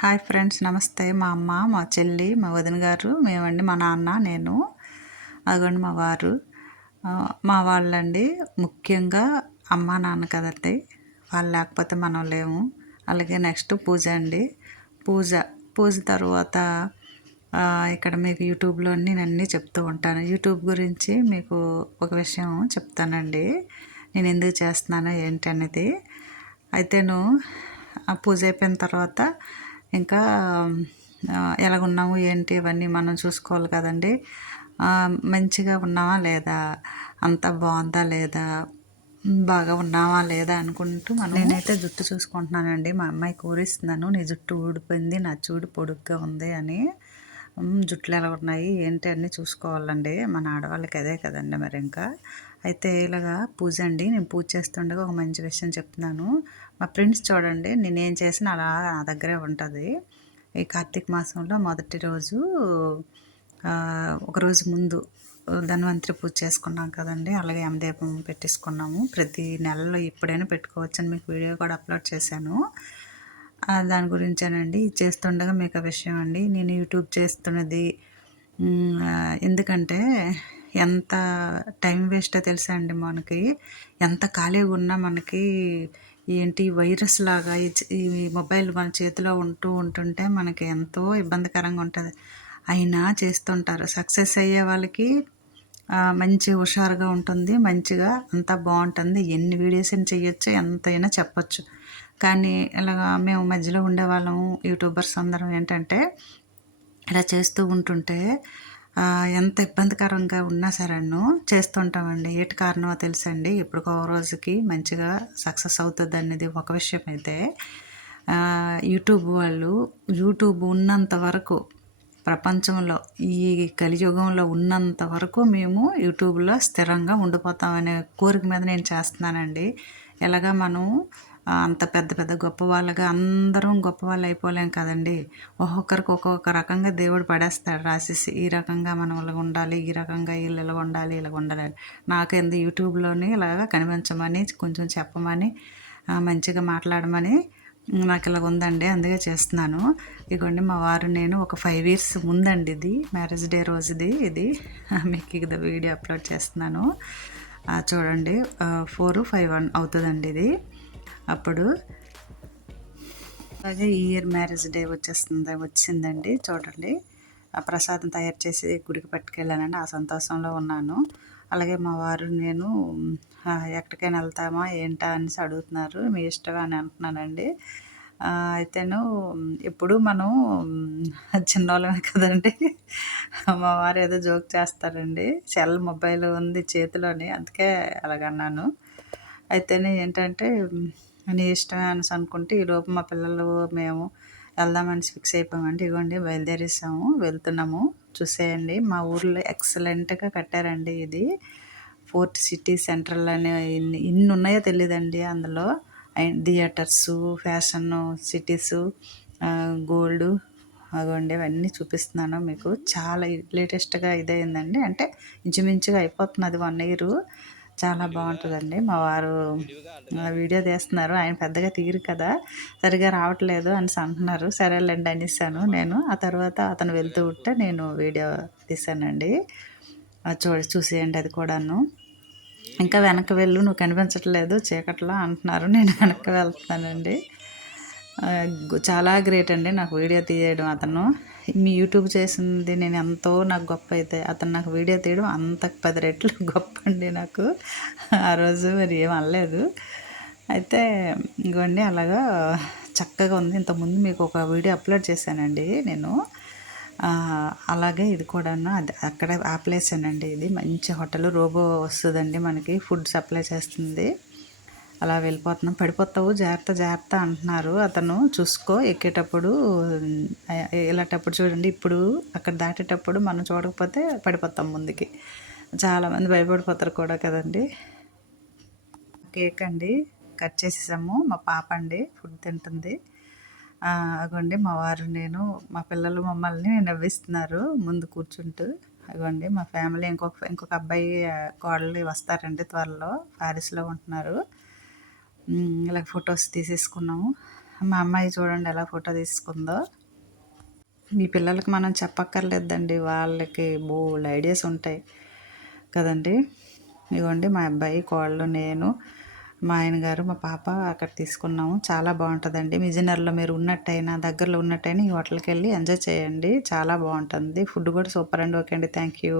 Hi friends, నమస్తే. మా అమ్మ, మా చెల్లి, మా వదిన గారు, మేమండి, మా నాన్న, నేను, అదిగోండి మా వారు. మా వాళ్ళండి ముఖ్యంగా అమ్మ నాన్న కదండి, వాళ్ళు లేకపోతే మనం లేము. అలాగే నెక్స్ట్ పూజ అండి. పూజ పూజ తర్వాత ఇక్కడ మీకు యూట్యూబ్లో నేను అన్నీ చెప్తూ ఉంటాను. యూట్యూబ్ గురించి మీకు ఒక విషయం చెప్తానండి, నేను ఎందుకు చేస్తున్నానో ఏంటి అనేది. అయితేను ఆ పూజ అయిపోయిన తర్వాత ఇంకా ఎలాగున్నాము ఏంటి ఇవన్నీ మనం చూసుకోవాలి కదండి. మంచిగా ఉన్నామా లేదా, అంతా బాగుందా లేదా, బాగా ఉన్నామా లేదా అనుకుంటూ నేనైతే జుట్టు చూసుకుంటున్నానండి. మా అమ్మాయి కూరిస్తున్నాను, నీ జుట్టు ఊడిపోయింది, నా చూడు పొడుగ్గా ఉంది అని. జుట్లు ఎలా ఉన్నాయి ఏంటి అన్నీ చూసుకోవాలండి, మన ఆడవాళ్ళకి అదే కదండి మరి. ఇంకా అయితే ఇలాగా పూజ అండి, నేను పూజ చేస్తుండగా ఒక మంచి విషయం చెప్తున్నాను. మా ఫ్రెండ్స్ చూడండి, నేనేం చేసినా అలా నా దగ్గరే ఉంటుంది. ఈ కార్తీక మాసంలో మొదటి రోజు ఒకరోజు ముందు ధన్వంతరి పూజ చేసుకున్నాం కదండి, అలాగే యమదీపం పెట్టేసుకున్నాము. ప్రతి నెలలో ఎప్పుడైనా పెట్టుకోవచ్చని మీకు వీడియో కూడా అప్లోడ్ చేశాను. దాని గురించేనండి చేస్తుండగా మీకు ఆ విషయం అండి, నేను యూట్యూబ్ చేస్తున్నది ఎందుకంటే ఎంత టైం వేస్టో తెలుసా అండి. మనకి ఎంత ఖాళీగా ఉన్నా మనకి ఏంటి వైరస్ లాగా ఈ మొబైల్ మన చేతిలో ఉంటుంటే మనకి ఎంతో ఇబ్బందికరంగా ఉంటుంది. అయినా చేస్తుంటారు. సక్సెస్ అయ్యే వాళ్ళకి మంచి హుషారుగా ఉంటుంది, మంచిగా అంతా బాగుంటుంది. ఎన్ని వీడియోస్ అయినా చేయొచ్చు, ఎంతైనా చెప్పచ్చు. కానీ ఇలాగా మేము మధ్యలో ఉండేవాళ్ళం యూట్యూబర్స్ అందరం ఏంటంటే ఇలా చేస్తూ ఉంటుంటే ఎంత ఇబ్బందికరంగా ఉన్నా సరేను చేస్తుంటామండి. ఏటి కారణమో తెలుసండి, ఎప్పుడుకో రోజుకి మంచిగా సక్సెస్ అవుతుంది అనేది ఒక విషయం. అయితే యూట్యూబ్ వాళ్ళు యూట్యూబ్ ఉన్నంత వరకు ప్రపంచంలో ఈ కలియుగంలో ఉన్నంత వరకు మేము యూట్యూబ్లో స్థిరంగా ఉండిపోతామనే కోరిక మీద నేను చేస్తున్నానండి. ఎలాగా మనం అంత పెద్ద పెద్ద గొప్ప వాళ్ళగా అందరం గొప్పవాళ్ళు అయిపోలేం కదండి. ఒక్కొక్కరికి ఒక్కొక్క రకంగా దేవుడు పడేస్తాడు రాసేసి, ఈ రకంగా మనం ఇలా ఉండాలి, ఈ రకంగా వీళ్ళు ఇలా ఉండాలి, ఇలా ఉండాలి. నాకేంది యూట్యూబ్లోని ఇలాగా కనిపించమని, కొంచెం చెప్పమని, మంచిగా మాట్లాడమని నాకు ఇలా ఉందండి, అందుకే చేస్తున్నాను. ఇదిగోండి మా వారు నేను ఒక 5 years ముందండి, ఇది మ్యారేజ్ డే రోజుది. ఇది మీకు ఇది వీడియో అప్లోడ్ చేస్తున్నాను చూడండి. 4/5 అవుతుందండి ఇది. అప్పుడు అలాగే ఈ ఇయర్ మ్యారేజ్ డే వచ్చిందండి చూడండి. ఆ ప్రసాదం తయారు చేసి గుడికి పట్టుకెళ్ళానండి, ఆ సంతోషంలో ఉన్నాను. అలాగే మా వారు నేను ఎక్కడికైనా వెళ్తామా ఏంటా అనేసి అడుగుతున్నారు. మీ ఇష్టమే అని అంటున్నానండి. అయితేను ఎప్పుడు మనం చిన్నోళ్ళమే కదండి. మా వారు ఏదో జోక్ చేస్తారండి, సెల్ మొబైల్ ఉంది చేతిలోని, అందుకే అలాగన్నాను. అయితేనే ఏంటంటే నీ ఇష్టమే అనేసి అనుకుంటే ఈలోపు మా పిల్లలు మేము వెళ్దామని ఫిక్స్ అయిపోయామండి. ఇదిగోండి బయలుదేరేసాము, వెళ్తున్నాము. చూసేయండి, మా ఊర్లో ఎక్సలెంట్గా కట్టారండి. ఇది ఫోర్ట్ సిటీ సెంట్రల్ అనే ఇన్ని ఉన్నాయో తెలియదండి. అందులో థియేటర్సు, ఫ్యాషన్ సిటీసు, గోల్డ్, అగోండి అవన్నీ చూపిస్తున్నాను మీకు. చాలా లేటెస్ట్గా ఇదైందండి, అంటే ఇంచుమించుగా అయిపోతున్నది 1 year. చాలా బాగుంటుందండి. మా వారు వీడియో తీస్తున్నారు, ఆయన పెద్దగా తీరు కదా, సరిగా రావట్లేదు అనేసి అంటున్నారు. సరేలేండి అనేసాను నేను. ఆ తర్వాత అతను వెళ్తూ ఉంటే నేను వీడియో తీసానండి. చూసేయండి అది కూడాను. ఇంకా వెనక్కి వెళ్ళు, నువ్వు కనిపించట్లేదు చీకట్లో అంటున్నారు. నేను వెనక్కి వెళ్తున్నానండి. చాలా గ్రేట్ అండి నాకు వీడియో తీయడం అతను. మీ యూట్యూబ్ చేసింది నేను ఎంతో నాకు గొప్ప అయితే, అతను నాకు వీడియో తీయడం అంతకు 10 రెట్లు గొప్ప అండి నాకు. ఆ రోజు మరి ఏం అనలేదు. అయితే ఇగోండి అలాగా చక్కగా ఉంది. ఇంతకుముందు మీకు ఒక వీడియో అప్లోడ్ చేశానండి నేను. అలాగే ఇది కూడాను అది అక్కడ ఆ ప్లేసేనండి. ఇది మంచి హోటల్, రోబో వస్తుందండి మనకి, ఫుడ్ సప్లై చేస్తుంది. అలా వెళ్ళిపోతున్నాం. పడిపోతావు, జాగ్రత్త జాగ్రత్త అంటున్నారు. అతను చూసుకో ఎక్కేటప్పుడు, వెళ్ళేటప్పుడు చూడండి. ఇప్పుడు అక్కడ దాటేటప్పుడు మనం చూడకపోతే పడిపోతాం ముందుకి. చాలామంది భయపడిపోతారు కూడా కదండి. కేక్ అండి కట్ చేసేసాము. మా పాప అండి ఫుడ్ తింటుంది. అగోండి మా వారు నేను, మా పిల్లలు మమ్మల్ని నవ్విస్తున్నారు ముందు కూర్చుంటూ. అగోండి మా ఫ్యామిలీ, ఇంకొక అబ్బాయి కోడలు వస్తారండి త్వరలో, ప్యారిస్లో ఉంటున్నారు. ఇలా ఫొటోస్ తీసేసుకున్నాము. మా అమ్మాయి చూడండి ఎలా ఫోటో తీసుకుందో. మీ పిల్లలకి మనం చెప్పక్కర్లేదండి, వాళ్ళకి బోలెడు ఐడియాస్ ఉంటాయి కదండి. ఇదిగోండి మా అబ్బాయి, కోడలు, నేను, మా ఆయన గారు, మా పాప అక్కడ తీసుకున్నాము. చాలా బాగుంటుందండి. విజయనగరంలో మీరు ఉన్నట్టయినా, దగ్గరలో ఉన్నట్టయినా ఈ హోటల్కి వెళ్ళి ఎంజాయ్ చేయండి. చాలా బాగుంటుంది. ఫుడ్ కూడా సూపర్ అండి. ఓకే అండి, థ్యాంక్ యూ.